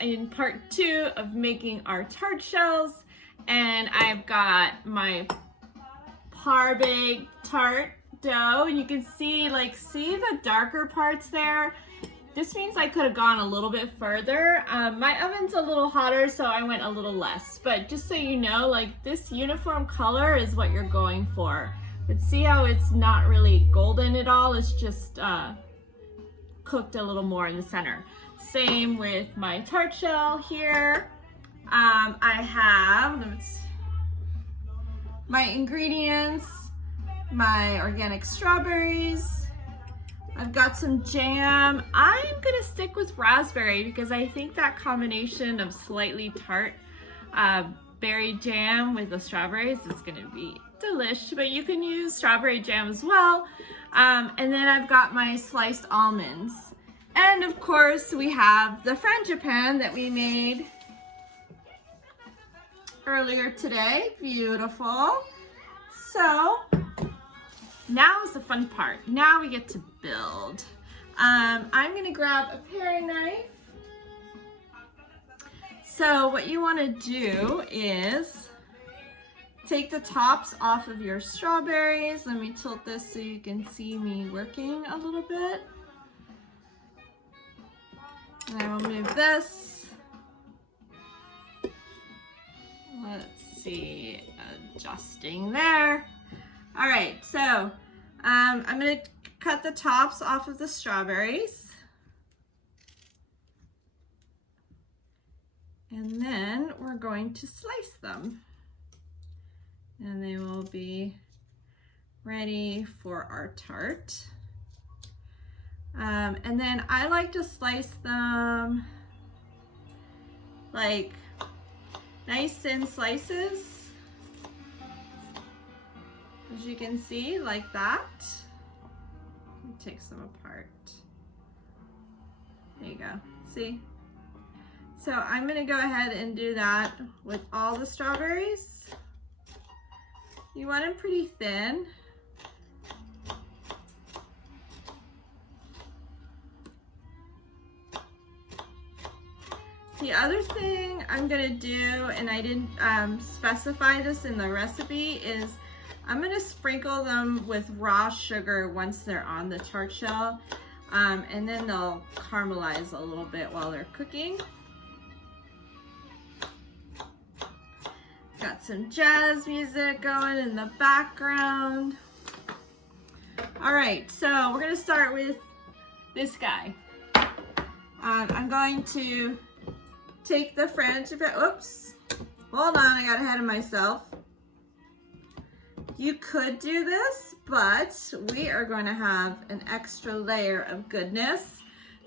in part 2 of making our tart shells, and I've got my par-baked tart dough, and you can see the darker parts there. This means I could have gone a little bit further. My oven's a little hotter, so I went a little less, but just so you know, like, this uniform color is what you're going for. But see how it's not really golden at all, it's just cooked a little more in the center. Same with my tart shell here. I have my ingredients, my organic strawberries. I've got some jam. I'm gonna stick with raspberry because I think that combination of slightly tart berry jam with the strawberries is gonna be delish, but you can use strawberry jam as well. And then I've got my sliced almonds. And of course we have the frangipan that we made earlier today. Beautiful. So now is the fun part. Now we get to build. I'm gonna grab a paring knife. So what you wanna do is take the tops off of your strawberries. Let me tilt this so you can see me working a little bit. And I will move this. Let's see, adjusting there. All right, so I'm gonna cut the tops off of the strawberries. And then we're going to slice them. And they will be ready for our tart. And then I like to slice them like nice thin slices, as you can see, like that. Let me take some apart. There you go, see? So I'm gonna go ahead and do that with all the strawberries. You want them pretty thin. The other thing I'm gonna do, and I didn't specify this in the recipe, is I'm gonna sprinkle them with raw sugar once they're on the tart shell, and then they'll caramelize a little bit while they're cooking. Got some jazz music going in the background. All right, so we're gonna start with this guy. I'm going to take the frangipan, oops, hold on, I got ahead of myself. You could do this, but we are going to have an extra layer of goodness.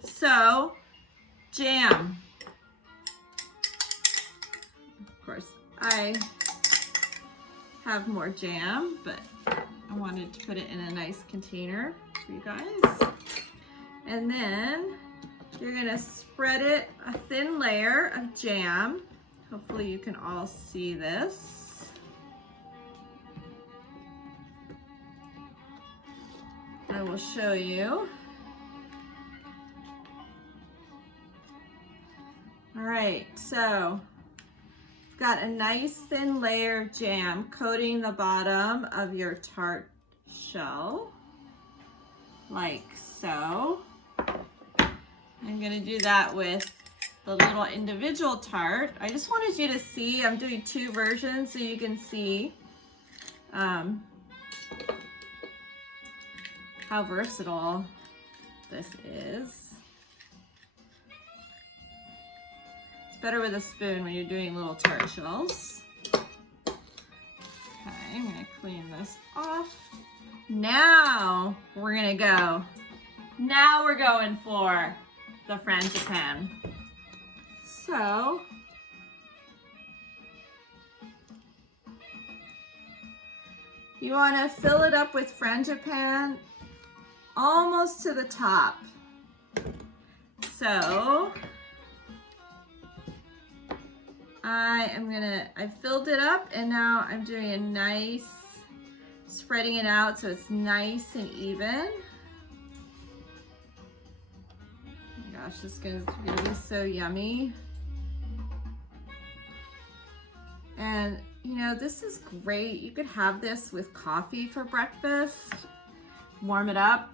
So, jam. Of course, I have more jam, but I wanted to put it in a nice container for you guys. And then you're gonna spread it a thin layer of jam. Hopefully you can all see this. I will show you. All right, so got a nice thin layer of jam coating the bottom of your tart shell, like so. I'm gonna do that with the little individual tart. I just wanted you to see, I'm doing 2 versions so you can see how versatile this is. It's better with a spoon when you're doing little tart shells. Okay, I'm gonna clean this off. Now we're gonna go. Now we're going for the frangipan. So you want to fill it up with frangipan almost to the top. So I filled it up, and now I'm doing a nice, spreading it out so it's nice and even. Oh my gosh, this is gonna be so yummy. And you know, this is great. You could have this with coffee for breakfast, warm it up.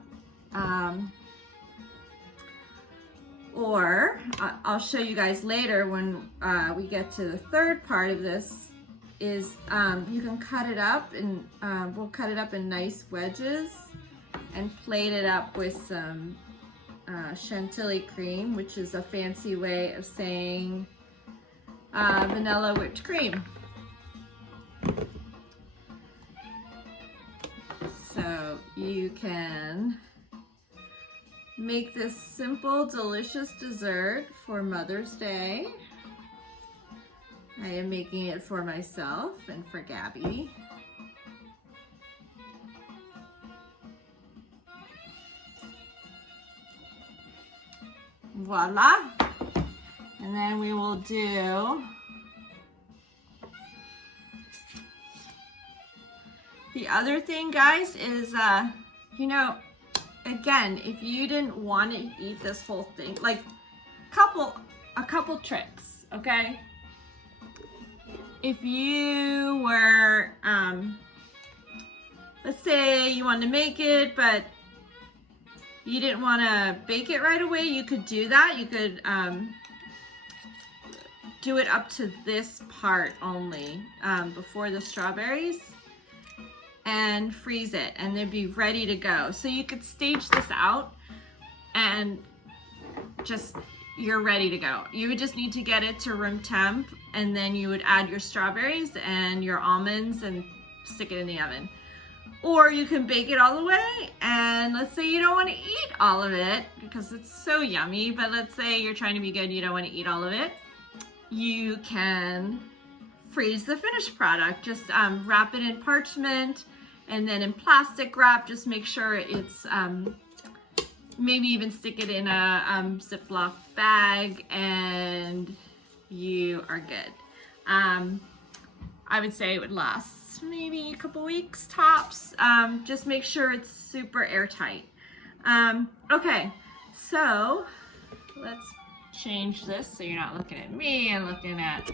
Or I'll show you guys later when we get to the third part of this is you can cut it up and we'll cut it up in nice wedges and plate it up with some chantilly cream, which is a fancy way of saying vanilla whipped cream. So you can make this simple, delicious dessert for Mother's Day. I am making it for myself and for Gabby. Voila! And then we will do the other thing, guys, is you know, again, if you didn't want to eat this whole thing, like a couple tricks, okay? If you were, let's say you wanted to make it, but you didn't want to bake it right away, you could do that. You could do it up to this part only before the strawberries and freeze it, and they'd be ready to go. So you could stage this out and just, you're ready to go. You would just need to get it to room temp, and then you would add your strawberries and your almonds and stick it in the oven. Or you can bake it all the way, and let's say you don't want to eat all of it because it's so yummy, but let's say you're trying to be good, you don't want to eat all of it. You can freeze the finished product. Just wrap it in parchment and then in plastic wrap, just make sure it's, maybe even stick it in a Ziploc bag and you are good. I would say it would last maybe a couple weeks tops. Just make sure it's super airtight. Okay, so let's change this so you're not looking at me and looking at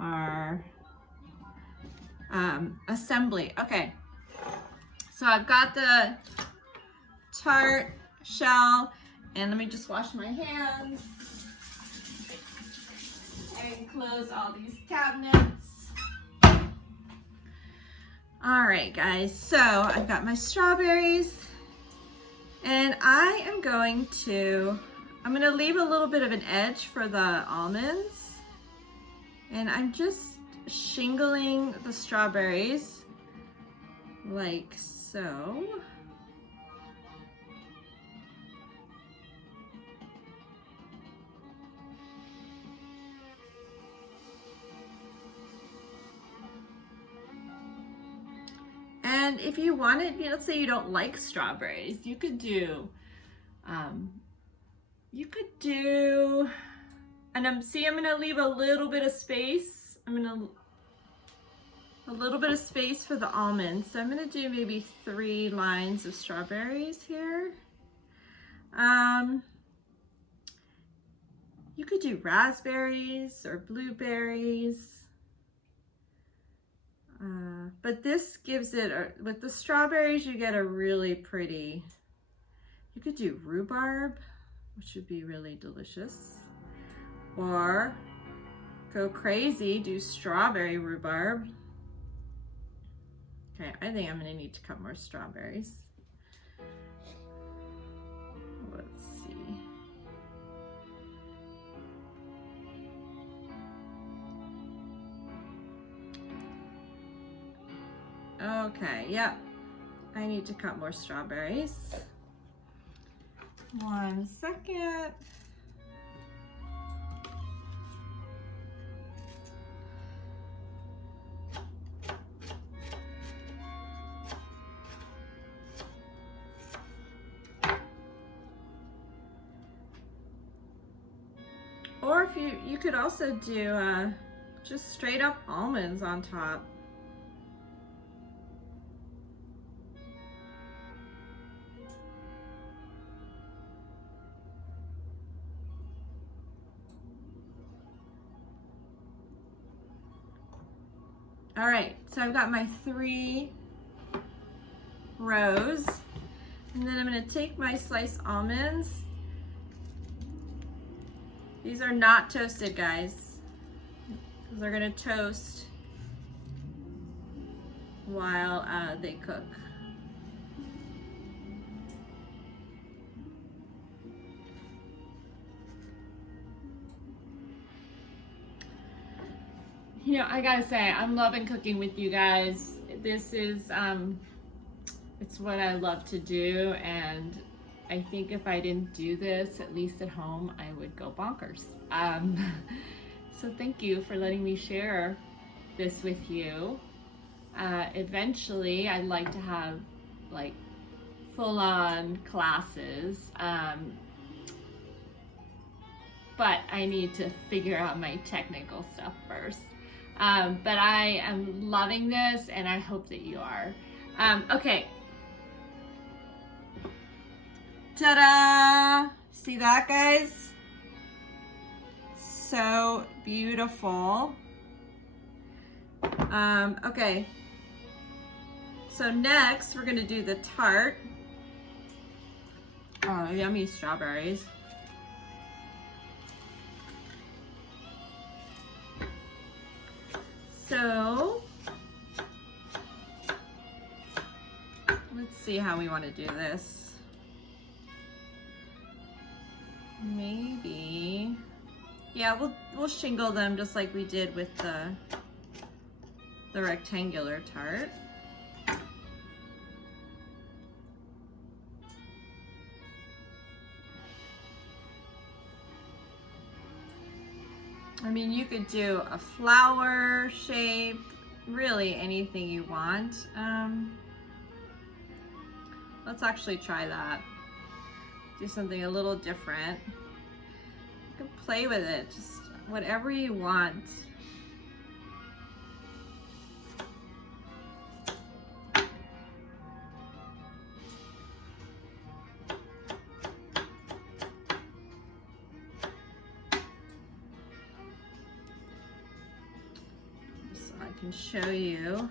our assembly. Okay, so I've got the tart shell, and let me just wash my hands and close all these cabinets. All right, guys, so I've got my strawberries, and I'm gonna leave a little bit of an edge for the almonds, and I'm just shingling the strawberries like so. And if you wanted, you know, let's say you don't like strawberries, you could do, and I'm gonna leave a little bit of space. A little bit of space for the almonds. So I'm gonna do maybe 3 lines of strawberries here. You could do raspberries or blueberries. But this gives it, with the strawberries, you get a really pretty, you could do rhubarb, which would be really delicious. Or go crazy, do strawberry rhubarb. Okay, I think I'm gonna need to cut more strawberries. Let's see. Okay, yep. I need to cut more strawberries. 1 second. Or if you could also do just straight up almonds on top. All right, so I've got my 3 rows, and then I'm gonna take my sliced almonds. These are not toasted, guys, because they're gonna toast while they cook. You know, I gotta say, I'm loving cooking with you guys. This is, it's what I love to do, and I think if I didn't do this, at least at home, I would go bonkers. So thank you for letting me share this with you. Eventually, I'd like to have like full-on classes, but I need to figure out my technical stuff first. But I am loving this, and I hope that you are. Okay. Ta-da! See that, guys? So beautiful. Okay. So next, we're gonna do the tart. Oh, yummy strawberries. So, let's see how we want to do this. Maybe, yeah, we'll shingle them just like we did with the rectangular tart. I mean, you could do a flower shape, really anything you want. Let's actually try that. Do something a little different. You can play with it, just whatever you want. Can show you.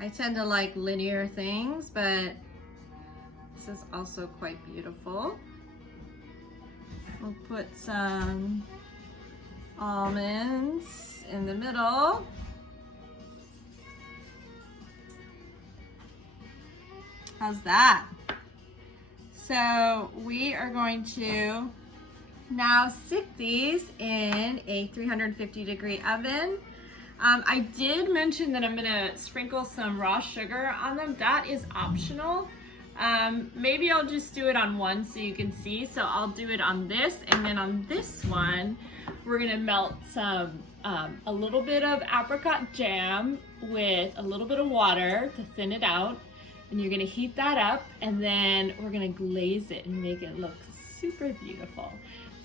I tend to like linear things, but this is also quite beautiful. We'll put some almonds in the middle. How's that? So we are going to now stick these in a 350-degree oven. I did mention that I'm gonna sprinkle some raw sugar on them. That is optional. Maybe I'll just do it on one so you can see. So I'll do it on this, and then on this one, we're gonna melt some, a little bit of apricot jam with a little bit of water to thin it out. And you're gonna heat that up, and then we're gonna glaze it and make it look super beautiful.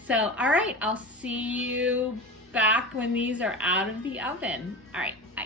So, all right, I'll see you back when these are out of the oven. All right, bye.